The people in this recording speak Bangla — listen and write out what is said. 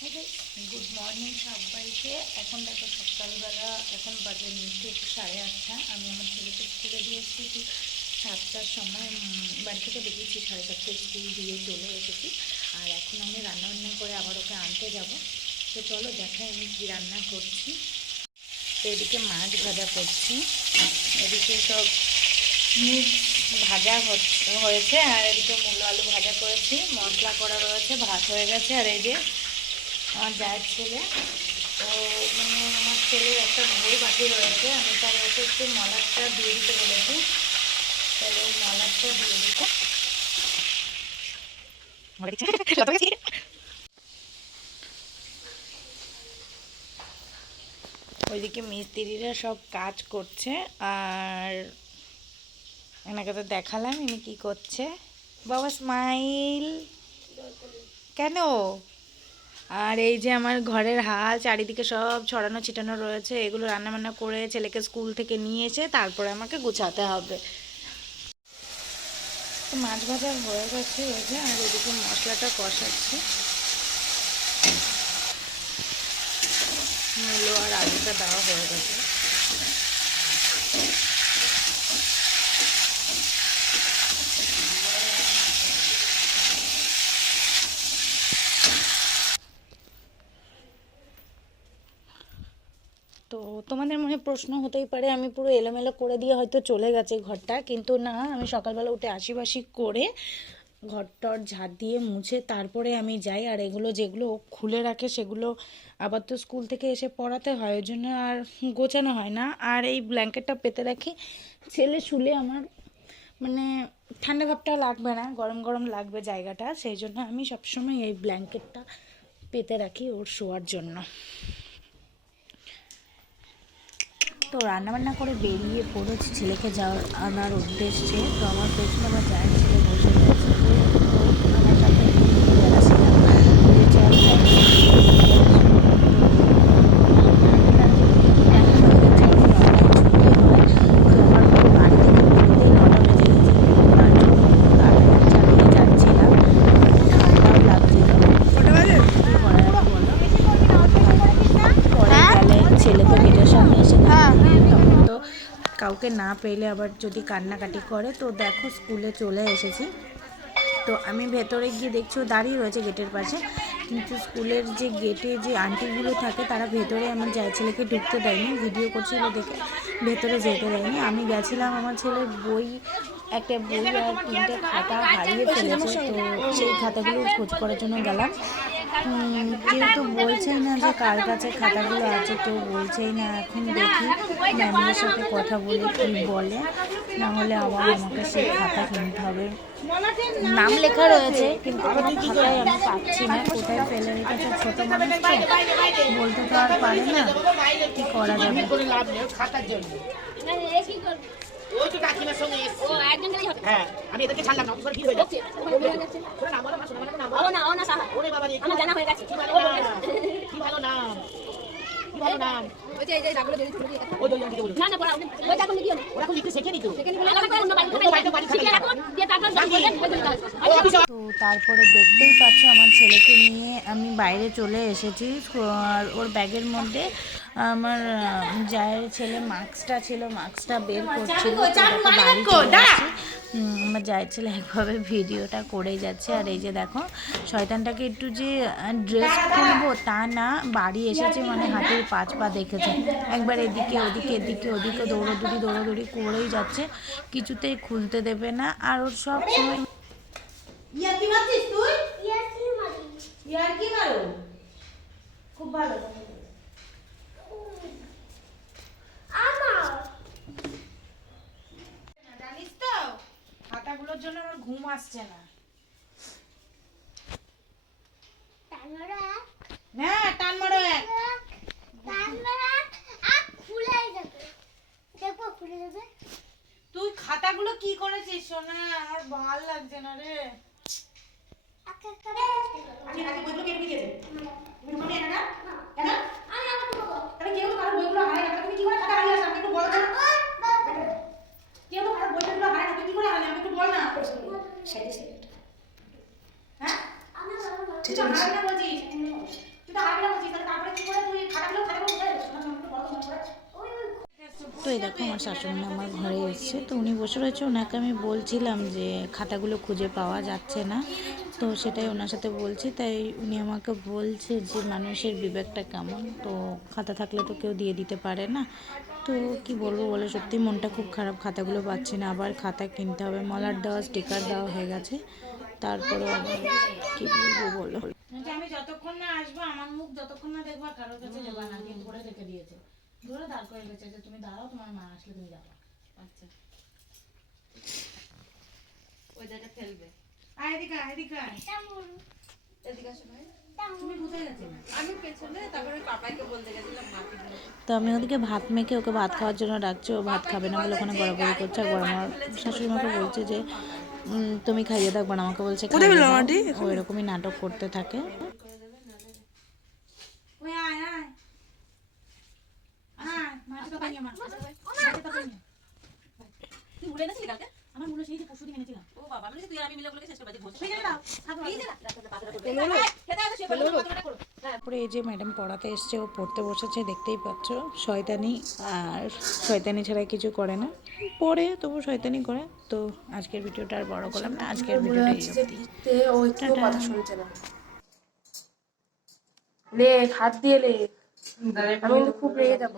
গুড মর্নিং সবাইকে। এখন দেখো সকালবেলা এখন বাজে ঠিক সাড়ে আটটা। আমি আমার ছেলেকে স্কুলে দিয়ে এসেছি সাতটার সময়। বাড়ি থেকে বেরিয়েছি, সাড়ে সাতটায় স্কুল দিয়ে চলে এসেছি। আর এখন আমি রান্না বান্না করে আবার ওকে আনতে যাব। তো চলো দেখাই আমি কী রান্না করছি। তো এদিকে মাছ ভাজা করছি। এদিকে সব ভাজা হয়েছে। আর এদিকে মূলো আলু ভাজা করেছি। মশলা করা রয়েছে, ভাত হয়ে গেছে। আর এই যে আমার জায়ের ছেলে। তো মানে আমার ছেলের একটা বই বাকি রয়েছে। আমি তার ওকে একটু মলারটা দিয়ে দিতে বলেছি। তাহলে ওই মলারটা দিয়ে দিতে। ওইদিকে মিস্ত্রিরা সব কাজ করছে। আর এনাকে তো দেখালাম ইনি কি করছে। বাবা স্মাইল কেন? আর এই যে আমার ঘরের হাল, চারিদিকে সব ছড়ানো ছিটানো রয়েছে, এগুলো রান্না বান্না করে ছেলেকে স্কুল থেকে নিয়ে এসে তারপরে আমাকে গুছাতে হবে। মাছ ভাজা হয়ে গেছে ওই যে, আর এদিকে মশলাটা কষাচ্ছি। মূলো আর আলুটা দেওয়া হয়ে গেছে তো তোমাদের মনে প্রশ্ন হতেই পারে, আমি পুরো এলোমেলো করে দিয়ে হয়তো চলে গেছে ঘরটা, কিন্তু না, আমি সকালবেলা উঠে আশিবাসি করে ঘরটর ঝাড় দিয়ে মুছে তারপরে আমি যাই, আর এগুলো যেগুলো খুলে রাখে সেগুলো আবার তো স্কুল থেকে এসে পড়াতে হয়, ওই জন্য আর গোছানো হয় না। আর এই ব্ল্যাঙ্কেটটা পেতে রাখি ছেলে শুলে আমার মানে ঠান্ডা ভাবটা লাগবে না, গরম গরম লাগবে জায়গাটা, সেই জন্য আমি সবসময় এই ব্ল্যাঙ্কেটটা পেতে রাখি ওর শোয়ার জন্য। তো রান্নাবান্না করে বেরিয়ে পড়েছি ছেলেকে যাওয়ার আনার উদ্দেশ্যে। তো আমার পেছনে আমার জায়ের ছেলে বসে রয়েছে তো আমার সাথে নিয়ে বেড়াচ্ছিলাম যে চল যাই। তো আমার পুরো বাড়ি থেকে বেরোতে নটা বেজে গেছে তার জন্য গাড়ি চালিয়ে যাচ্ছিলাম ঠান্ডাও লাগছিল কি করা যাবে বলো পরে গেলে ছেলে তো গেটের সামনে এসে দাঁড়িয়ে তখন তো কাউকে না পেলে আবার যদি কান্নাকাটি করে, তো দেখো স্কুলে চলে এসেছি। তো আমি ভেতরে গিয়ে দেখছি ও দাঁড়িয়ে রয়েছে গেটের পাশে। কিন্তু স্কুলের যে গেটে যে আন্টিগুলো থাকে, তারা ভেতরে আমার যায়, ছেলেকে ঢুকতে দেয়নি, ভিডিও করছিল দেখে ভেতরে যেতে দেয়নি। আমি গেছিলাম আমার ছেলের বই, একটা বই আর তিনটে খাতা হারিয়ে ফেলেছে, তো সেই খাতাগুলো খোঁজ করার জন্য গেলাম। কেউ তো বলছেই না যে কার কাছে খাতাগুলো আছে কেউ বলছেই না। এখন দেখি ম্যামের সাথে কথা বলে কি বলে না হলে আবার আমাকে সেই খাতা কিনতে হবে। নাম লেখা রয়েছে কিন্তু কোনো খাতাই আমি পাচ্ছি না। কোথায় ফেলে রেখেছে ছোটো মানুষ তো। বলতে তো আর পারে না। কি করা যাবে? করে লাভ নেই ওর খাতার জন্য ওই তো কাকিমার হ্যাঁ আমি এদেরকে ছাড়লাম না অফিসার কি হয়ে যাচ্ছে। ওরে নাম বলো না শোনা নাম নাম ওরে বাবা রে কি ভালো নাম? কি ভালো নাম? কি ভালো নাম? ওই দুই আন্টিকে বলো ওরা এখন লিখতে শেখেনি তো। ও অফিসার তো তারপরে দেখতেই পাচ্ছ আমার ছেলেকে নিয়ে আমি বাইরে চলে এসেছি আর ওর ব্যাগের মধ্যে আমার জায়ের ছেলে মাস্কটা ছিল মাস্কটা বের করছিল আমার জায়ের ছেলে একভাবে ভিডিওটা করে যাচ্ছে। আর এই যে দেখো শয়তানটাকে একটু যে ড্রেস খুলবো তা না বাড়ি এসেছে মানে হাতের পাঁচ পা দেখেছে। একবার এদিকে ওদিকে এদিকে ওদিকে দৌড়োদৌড়ি দৌড়োদৌড়ি করেই যাচ্ছে। কিছুতেই খুলতে দেবে না। আর ওর সব সময় ইয়ার্কি মারছিস মারো খুব ভালো। জন্য আমার ঘুম আসছে না। না টান মারো এক। তুই খাতাগুলো কি করেছিস সোনা? আমার ভালো লাগছে না রে। বইগুলো কে দিয়েছে তো এই দেখো, আমার শাশুড়ি আমার ঘরে এসছে। তো উনি বসে রয়েছে, ওনাকে আমি বলছিলাম যে খাতাগুলো খুঁজে পাওয়া যাচ্ছে না। তো সেটাই ওনার সাথে বলছি, তাই উনি আমাকে বলছে যে মানুষের বিবেকটা কেমন? তো খাতা থাকলে তো কেউ দিয়ে দিতে পারে না। তো কি বলব বলে, সত্যি মনটা খুব খারাপ, খাতাগুলো পাচ্ছি না। আবার খাতা কিনতে হবে মলার দেওয়া, স্টিকার দেওয়া হয়ে গেছে। তারপরে আবার কি বলব বলো। আমি যতক্ষণ না আসব আমার মুখ যতক্ষণ না দেখবা কারোর কাছে যাবা না করে রেখে দিয়েছে। ধরে দাঁড় করে গেছে যে তুমি দাঁড়াও তোমার মা আসলে তুমি যাবা। আচ্ছা। ওইটাটা ফেলবে। আয় এদিকে আয়, এদিকে আয়। এদিকে আসো ভাই। তো আমি ওদিকে ভাত মেখে ওকে ভাত খাওয়ার জন্য ডাকছি ও ভাত খাবে না বলে ওখানে গড়াগড়ি করছে আমার শাশুড়ি মাকে বলছে যে তুমি খাইয়ে দাও একবার আমাকে বলছে। ও এরকমই নাটক করতে থাকে। আমার মনে তারপরে এই যে ম্যাডাম পড়াতে এসছে ও পড়তে বসেছে দেখতেই পাচ্ছ শয়তানি আর শয়তানি ছাড়া কিছু করে না পড়ে তবু শয়তানি করে তো আজকের ভিডিওটা আর বড় করলাম না আজকের ভিডিওটা এই অবধি। ও একটু কথা শুনছে না লেখ হাত দিয়ে লেখ আমি খুব রেগে যাব